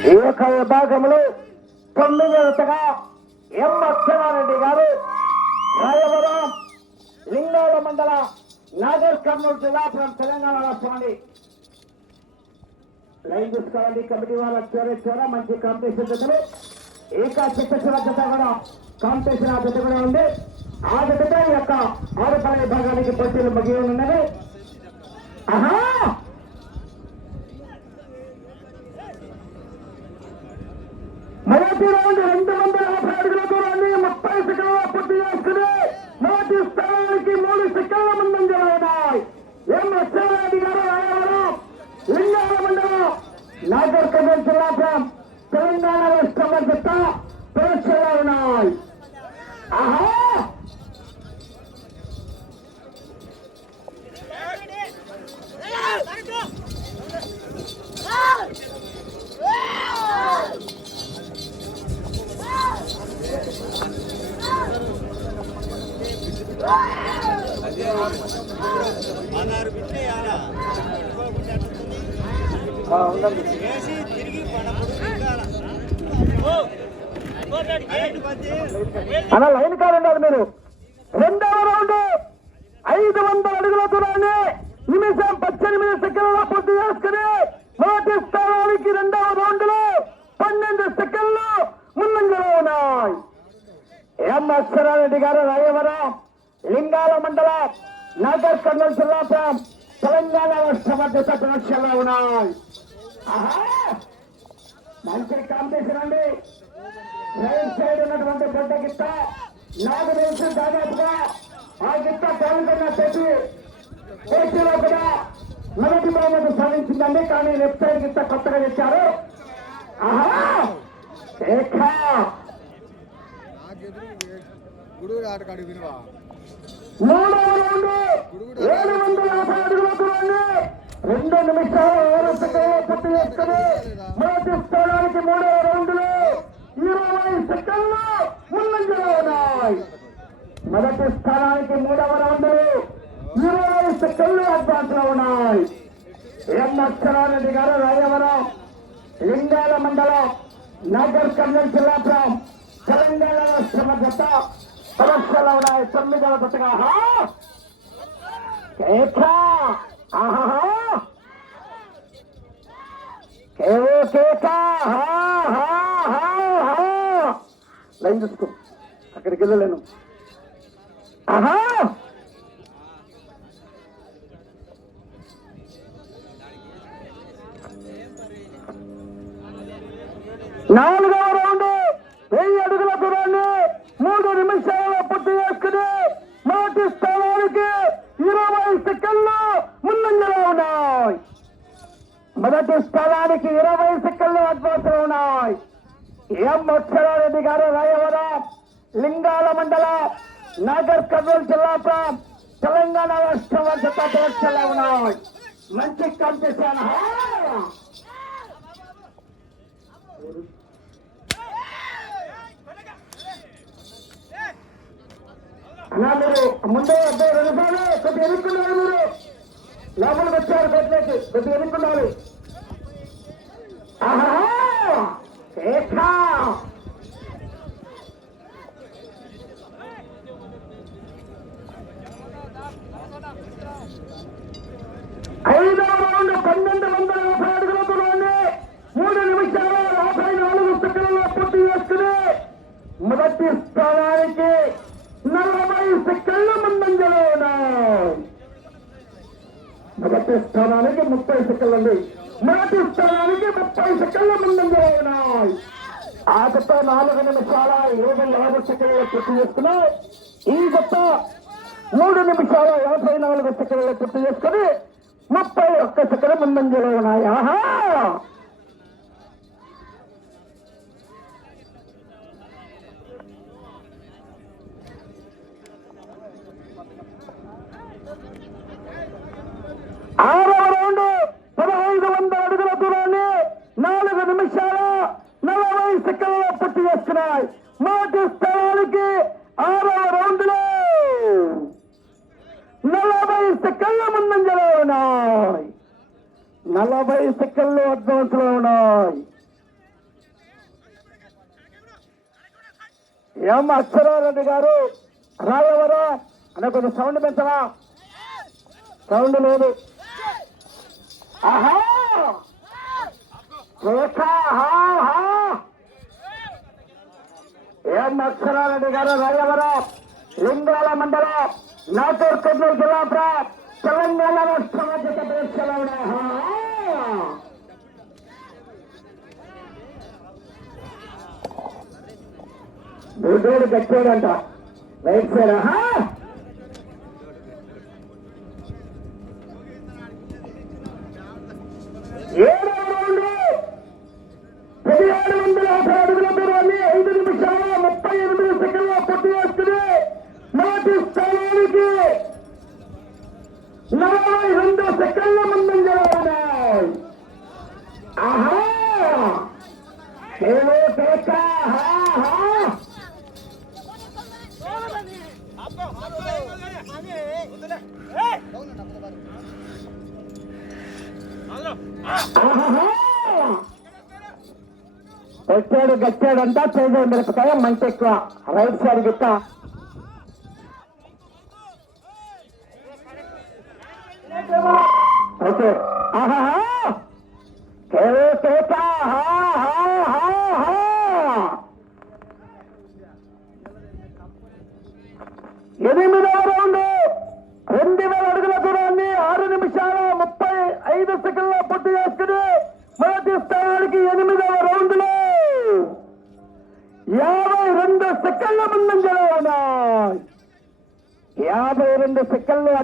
ఈ యొక్క విభాగంలో తొమ్మిదవతగా ఎం అక్షరారెడ్డి గారు రాయవరం లింగాల మండల నాగర్ కర్నూలు జిల్లా from తెలంగాణ రాష్ట్రండి అండి లైన్ చూసుకోవాలి కమిటీ వాళ్ళ చివరి చివర మంచి కాంపిటీషన్ జతలు ఏకా చిత్తశివ జత కూడా కాంపిటీషన్ ఆ జత కూడా ఉంది. ఆ జతతో ఈ యొక్క ఆరుపడ విభాగానికి పోటీలు ముగి ఉన్నది ఆహా! మొదటి రౌండ్ రెండు వందల యాభై అడుగులతో దూరాన్ని ముప్పై సెకండ్ల పూర్తి చేస్తుంది. మొదటి ఆనారు బిడ్డే ఆడ వేసి తిరిగి పడప్పుడు తిరగాల. ఓ, ఓ డాడీ, ఏంటి పద్ది? అలా లైన్ కాదు ఉండాలి మీరు రెండవ రౌండ్ ఐదు వందల అడుగుల దూరాన్ని నిమిషం పద్దెనిమిది సెకండ్ల పూర్తి చేసుకుని మొదటి స్థానానికి రెండవ రౌండ్లో పన్నెండు సెకండ్లు ముందంజలో ఉన్నాయి ఎం అక్షరారెడ్డి గారు రాయవరం లింగాల మండలం నాగర్ కర్నూలు జిల్లా ప్రాం తెలంగాణ రాష్ట్ర మధ్యత సమస్యలో ఉన్నాయి. మంచి కాంపిటీషన్ అండి. రైట్ సైడ్ ఉన్నటువంటి పెద్ద గిత్త నాకు తెలిసి దాదాపుగా ఆ గిత్త పాల్గొన్న పెట్టి పోటీలో కూడా మొదటి బహుమతి సాధించిందండి. కానీ లెఫ్ట్ సైడ్ గిత్త కొత్తగా తెచ్చారు ఆహా! ఏకా గుడుగుడు ఆటకాడు వినువా? మూడవ రౌండ్ నిమిషాలు ఆరు సెకండ్లు పూర్తి చేసుకుని మొదటి స్థానానికి మూడవ రౌండ్లో ఇరవై సెకండ్లు ముందంజలో ఉన్నాయి మొదటి స్థానానికి మూడవ రౌండ్ ఇరవై సెకండ్లు అడ్వాన్స్లో ఉన్నాయి. ఎం అక్షరారెడ్డి గారు రాయవరం లింగాల మండలం నాగర్ కర్నూలు జిల్లా ప్రాం తెలంగాణ రాష్ట్ర జత పరీక్షలో ఉన్నాయి తొమ్మిదవ జతగా ఆహా! కేవో కేక! లైన్ చూసుకో. అక్కడికి వెళ్ళలేను. ఆహా నాలుగవ రౌండ్ వెయ్యి అడుగుల దూరాన్ని మూడు నిమిషాలలో పూర్తి చేసుకుని మొదటి స్థానానికి ఇరవై సెకండ్లు ముందంజలో ఉన్నాయి మొదటి స్థలానికి ఇరవై సెకండ్లు అడ్వాన్స్ ఉన్నాయి. ఎం అక్షరారెడ్డి గారు రాయవరం లింగాల మండలం నాగర్ కర్నూలు జిల్లా తెలంగాణ రాష్ట్రం జత పరీక్షలో ఉన్నాయి. మంచి కాంపిటీషన్ మీరు ముందే అబ్బాయి రెండు సార్లు కొద్దిగా ఎదుర్కొన్నారు మీరు. లోపలికి వచ్చారు కొద్దికి కొద్దిగా ఎదుర్కొన్నారు ఐదవ రౌండ్ పన్నెండు వందల యాభై అడుగుల మూడు నిమిషాల యాభై నాలుగు పూర్తి చేసుకుని మొదటి స్థానాన్ని నలభై సెకండ్ల ముందంజలో ఉన్నాయి మొదటి స్థానానికి ముప్పై సెకండ్లండి మాటి స్థానానికి ముప్పై సెకండ్ల ముందు ఉన్నాయి ఆ గొప్ప నాలుగు నిమిషాల ఏడు యాభై సెకండ్ల పూర్తి చేసుకుని ఈ గొప్ప మూడు నిమిషాల యాభై నాలుగు సెకండ్ల పూర్తి చేసుకుని ముప్పై ఒక్క సెకండ్ ముందంజలో ఉన్నాయి ఆహా! పదహైదు వందల అడుగుల దూరాన్ని నాలుగు నిమిషాల నలభై సెకండ్లో పూర్తి చేస్తున్నాయి. మొదటి స్థానానికి ఆరవ రౌండ్లో నలభై సెకండ్ల ముందంజలో ఉన్నాయి. నలభై సెకండ్లు అడ్వాన్స్లో ఉన్నాయి. ఏం అక్షరారెడ్డి గారు? రాయవరా అనే కొంచెం సౌండ్ పెంచరా? సౌండ్ లేదు. ఆహా! కేక, ఆహా, గారు రాయవరం లింగాల మండలం నాటూర్ కర్నూలు జిల్లా తెలంగాణ రాష్ట్ర మధ్యత పరీక్షలో బుద్ధుడు కట్టాడంట వైట్ సైడ్ ఆహా! సెకండ్ల పూర్తి చేసుకుని మొదటి స్థానానికి నలభై రెండు సెకండ్ల ముందంజలో ఉన్నాయి ఆహా ఏవో కేక, ఆహా. వచ్చాడు గచ్చాడంతా చేదు మిరపకాయ మంట ఎక్కువ. రైట్ సైడ్ గిట్ట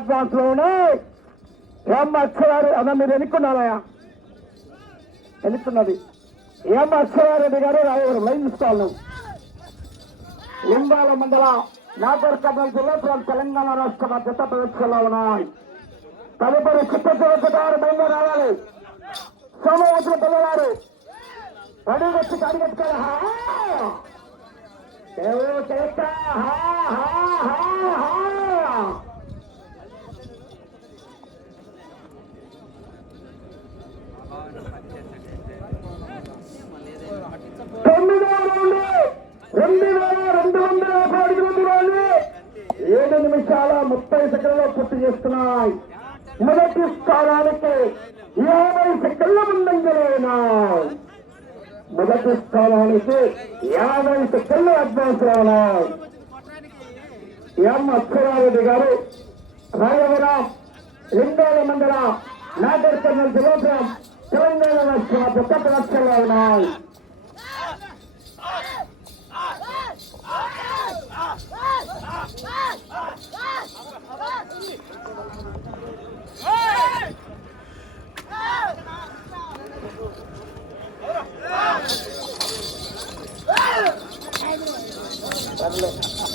అడ్వాన్స్లోనే ఏం అక్షరాలు అన్న మీరు ఎన్నుకున్నారయా ఎన్నుకున్నది? ఏం అక్షరారెడ్డి గారు? రాయవరు లైన్ తీసుకోవాలి నువ్వు లింగాల మండల నాగర్ కర్నూలు జిల్లా ఫ్రం తెలంగాణ రాష్ట్ర మధ్యత పరీక్షలో ఉన్నాయి. తదుపరి చిత్తూరు బయలు రావాలి. సోమవతి పిల్లగారు రెడీ వచ్చి కడిగట్టుకోవాలి కడిగెట్టుకోవాలి తొమ్మిదవ రౌండ్ రెండు వేల రెండు వందల యాభై అడుగుల దూరాన్ని ఏడు నిమిషాల ముప్పై సెకండ్లో పూర్తి చేస్తున్నాయి. మొదటి స్థానానికి యాభై సెకండ్ల ముందంజలో ఉన్నాయి మొదటి స్థానానికి యాభై సెకండ్ల అడ్వాన్స్లో ఉన్నాయి ఎం అక్షరారెడ్డి గారు రాయవరం లింగాల మండల నాగర్ కర్నూలు జిల్లా తెలంగాణ రాష్ట్ర పెద్ద ప్రదర్శనలో ఉన్నాయి.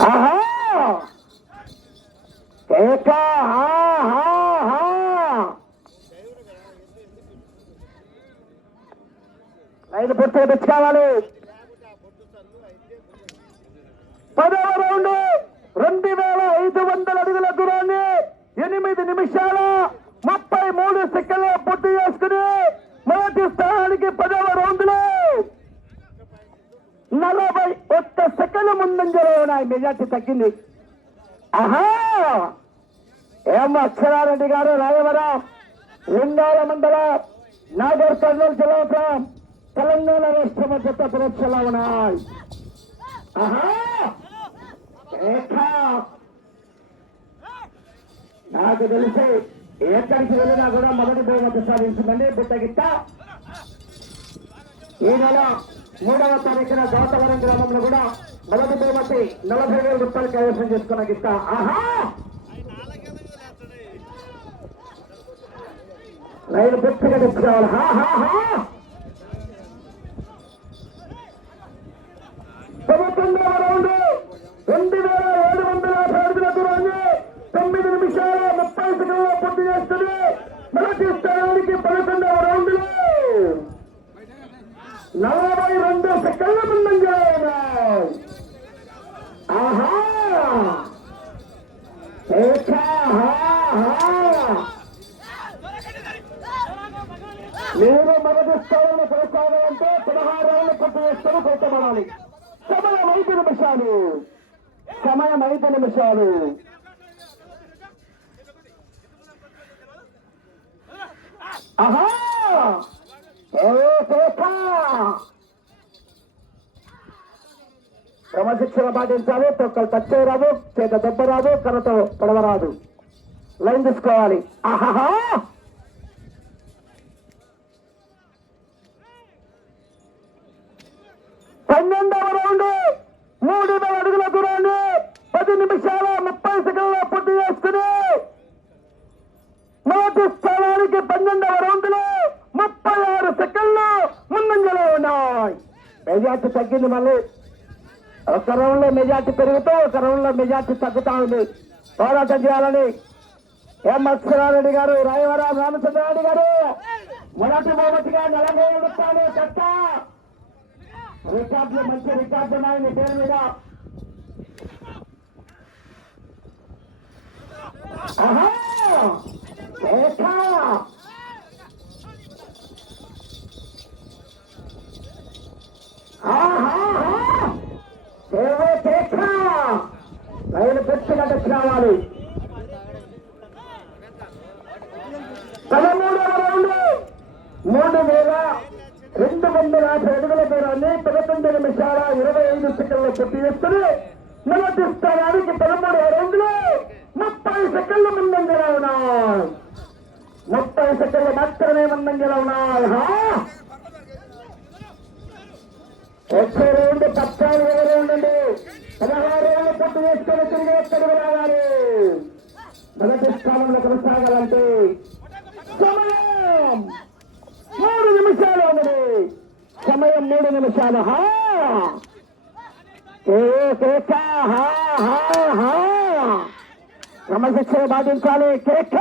ఆహా! కేక హా హా హా ఐదు పూర్తిగా తెచ్చుకోవాలి పదవ రౌండ్ రెండు వేల ఐదు వందల అడుగుల దూరాన్ని ఎనిమిది నిమిషాల ముప్పై మూడు సెకండ్ల పూర్తి చేసుకుని మొదటి స్థానానికి పదవ రౌండ్లో నలభై ఒక్క సెకండ్ల ముందంజలో ఉన్నాయి. మెజార్టీ తగ్గింది. ఆహా! ఏం అక్షరారెడ్డి గారు రాయవరం లింగాల మండల నాగర్ కర్నూలు జిల్లా తెలంగాణ రాష్ట్ర మధ్యత పరీక్షలో ఉన్నాయి నాకు తెలిసి ఎక్కడికి వెళ్ళినా కూడా మొదటి బహుమతి సాధించిందండి బుట్టగిట్ట ఈ నెల మూడవ తారీఖున గౌతవరం గ్రామంలో కూడా మొదటి బహుమతి నలభై వేల రూపాయలు కైవసం చేసుకున్న గిట్ట. ఆహా! రైలు పూర్తిగా తెచ్చుకోవాలి హా హా హా! এবং సమయం ఐదు నిమిషాలు. ఆహా! పేట క్రమశిక్షణ పాటించాలి తొక్కలు టచ్ రాదు చేత దెబ్బ రాదు కర్రతో పడవరాదు. లైన్ తీసుకోవాలి. ఆహాహా పన్నెండవ రౌండ్ మూడు వేల అడుగుల దూరాన్ని పది నిమిషాల ముప్పై సెకండ్ల పూర్తి చేసుకుని మొదటి స్థానానికి పన్నెండవ రౌండ్లో ముప్పై ఆరు సెకండ్లు ముందంజలో ఉన్నాయి. మెజార్టీ తగ్గింది మళ్ళీ. ఒక రౌండ్లో మెజార్టీ పెరుగుతూ ఒక రౌండ్లో మెజార్టీ తగ్గుతా ఉంది. పోరాటం చేయాలని ఎం అక్షరారెడ్డి గారు రాయవరం రామచంద్రారెడ్డి గారు. మొదటి మొదటిగా నలభై రూపాయలు రికార్డులు మంచి రికార్డు ఉన్నాయి మీ పేరు మీద. ఆహా! రేఖ! ఆహాహా! ఏవో రేఖ! రైలు పెట్టినట్టు రావాలి పదమూడవ రౌండ్ మూడు వేల రెండు వందల యాభై అడుగుల దూరాన్ని పదకొండు నిమిషాల ఇరవై ఐదు సెకండ్లు పూర్తి చేసుకుని మొదటి స్థానానికి పదమూడవ రౌండ్లో ముప్పై సెకండ్లు ముందంజలో ఉన్నాయి ముప్పై సెకండ్లు మాత్రమే మందంగా ఉన్నాయి. వచ్చే రౌండ్ పద్నాలుగు రౌండ్ అండి పదహారు రౌండ్లు పొట్టు వేసుకొని తిరిగి ఎక్కడికి రావాలి? మొదటి స్థానంలో కొనసాగాలంటే సమయం మూడు నిమిషాలు ఉన్నది సమయం మూడు నిమిషాలు. హా? హా హా హా. క్రమశిక్షణ బాధించాలి కేక!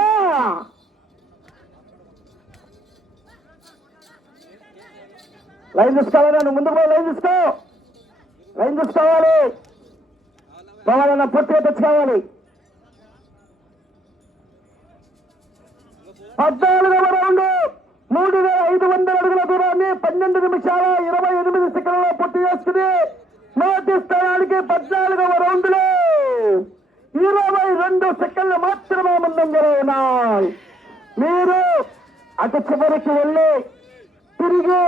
లైన్ తీసుకోవాలా నువ్వు ముందుకు పోయి లైన్ తీసుకో. లైన్ తీసుకోవాలి. పోవాలన్న పొట్టిగా తెచ్చుకోవాలి. పద్నాలుగవ రౌండ్ మూడు వేల ఐదు వందల అడుగుల దూరాన్ని పన్నెండు నిమిషాల ఇరవై ఎనిమిది సెకండ్లో పూర్తి చేసుకుని మొదటి స్థానానికి పద్నాలుగవ రౌండ్లో ఇరవై రెండు సెకండ్లు మాత్రమే ముందంజలో ఉన్నాయి. మీరు అటు చివరికి వెళ్ళి తిరిగి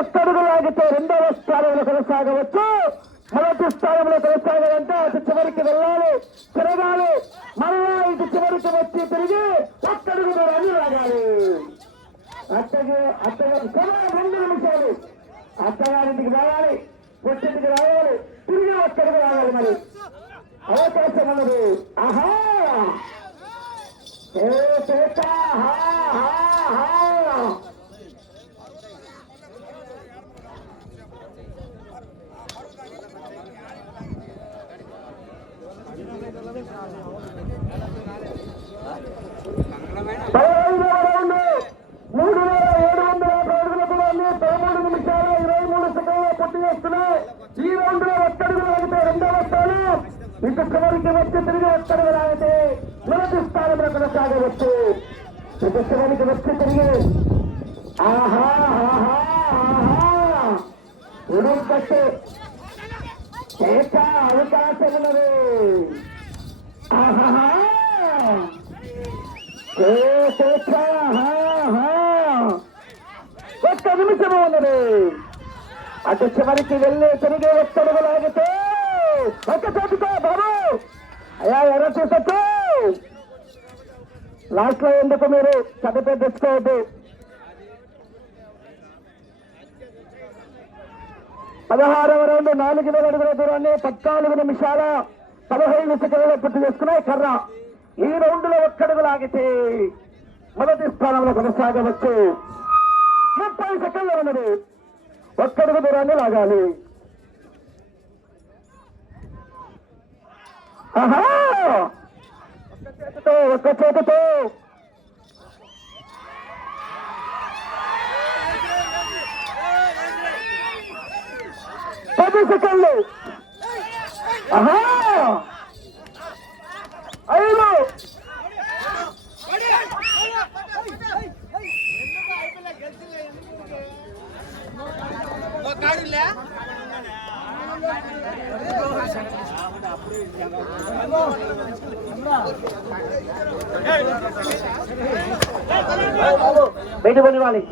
ఒక్కడుగు లాగితే రెండవ స్థానంలో కొనసాగవచ్చు. మొదటి స్థానంలో కొనసాగాలంటే అటు చివరికి వెళ్ళాలి తిరగాలి. మళ్ళా ఇటు చివరికి వచ్చి తిరిగి ఒక్కడుగు దూరాన్ని లాగాలి. అత్తగా అత్తగారు కేవలం రెండు నిమిషాలు. అత్తగారింటికి రావాలి పొట్టింటికి రావాలి తిరిగి ఒక్కడుగు రావాలి మరి. అవకాశం ఉన్నది. ఆహా! ఏ పేట హా హా హా పదహైదవ రౌండ్ మూడు వేల ఏడు వందల యాభై అడుగుల దూరాన్ని పదమూడు నిమిషాల ఇరవై మూడు సెకండ్ల పూర్తి చేస్తున్నాయి ఈ రౌండ్లో ఒక్కడుగు లాగితే రెండవ స్థానం ఇటు చివరికి వచ్చి తిరిగి ఒక్కడుగు లాగితే మొదటి స్థానంలో కొనసాగవచ్చు ఇటు చివరికి తిరిగి. ఆహా ఆహా ఆహా. ఉడుం కట్టు. ఆహా ఒక్క నిమిషము ఉన్నది. అటు చివరికి వెళ్ళి తిరిగి ఒక్కడుగు లాగితే ఒక్క చోటుకో బాబు. అయా ఎర్ర చూసొచ్చు. లాస్ట్లో ఎందుకు మీరు చదివే తెచ్చుకోవద్దు పదహారవ రౌండ్ నాలుగు వేల అడుగుల దూరాన్ని పద్నాలుగు నిమిషాల పదహైదు సెకండ్లలో పూర్తి చేసుకున్నాయి కర్ర. ఈ రౌండ్లో ఒక్కడుగు లాగితే మొదటి స్థానంలో కొనసాగవచ్చు. ముప్పై సెకండ్లు ఉన్నది. ఒక్కడుగు దూరాన్ని లాగాలి. ఆహా! చేతితో ఒక్క చేతితో పది సెకండ్లు ఆహా Valeu,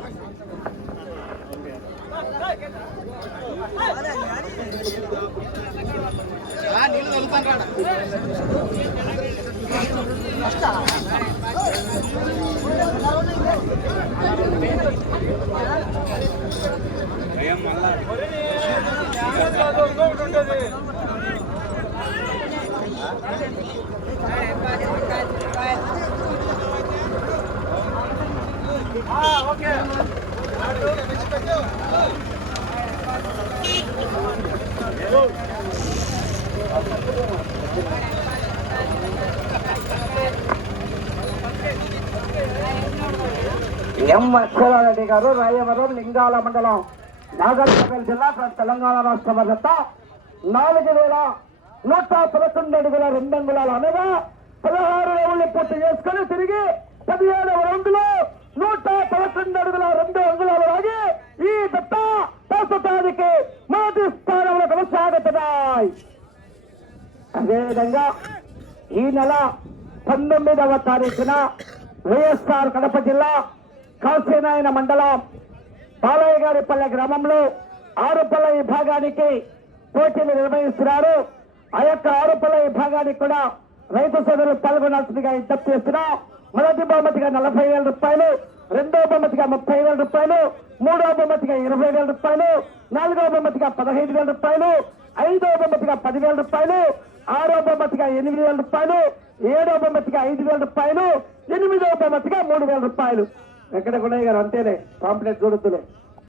ఎం అక్షరారెడ్డి గారు రాయవరం లింగాల మండలం నాగర్కర్నూలు జిల్లా తెలంగాణ రాష్ట్ర భద్రత నాలుగు వేల నూట పదకొండు అడుగుల రెండు అంగుళాలు అనగా పదహారు రౌండ్లు పూర్తి చేసుకుని తిరిగి పదిహేడవ రౌండ్లో నూట పదకొండు అడుగుల రెండు అంగుళాలు లాగి ఈ దత్త ప్రస్తుతానికి మొదటి స్థానంలో కొనసాగుతున్నాయి అదేవిధంగా ఈ నెల పంతొమ్మిదవ తారీఖున వైఎస్ఆర్ కడప జిల్లా కాశీనాయన మండలం బాలయ్య గారి పల్లె గ్రామంలో ఆరుపల్ల విభాగానికి పోటీలు నిర్వహిస్తున్నారు. ఆ యొక్క ఆరుపల్ల విభాగానికి కూడా రైతు సోదరులు పాల్గొనాల్సిందిగా విజ్ఞప్తి చేస్తున్నాం. మొదటి బహుమతిగా నలభై వేల రూపాయలు రెండో బహుమతిగా ముప్పై వేల రూపాయలు మూడో బహుమతిగా ఇరవై వేల రూపాయలు నాలుగో బహుమతిగా పదహైదు వేల రూపాయలు ఐదో బహుమతిగా పదివేల రూపాయలు ఆరో బహుమతిగా ఎనిమిది వేల రూపాయలు ఏడో బహుమతిగా ఐదు వేల రూపాయలు ఎనిమిదో బహుమతిగా మూడు వేల రూపాయలు. వెంకట గుణయ్య గారు అంతేలే. కాంప్లెక్స్ చూడొద్దులే.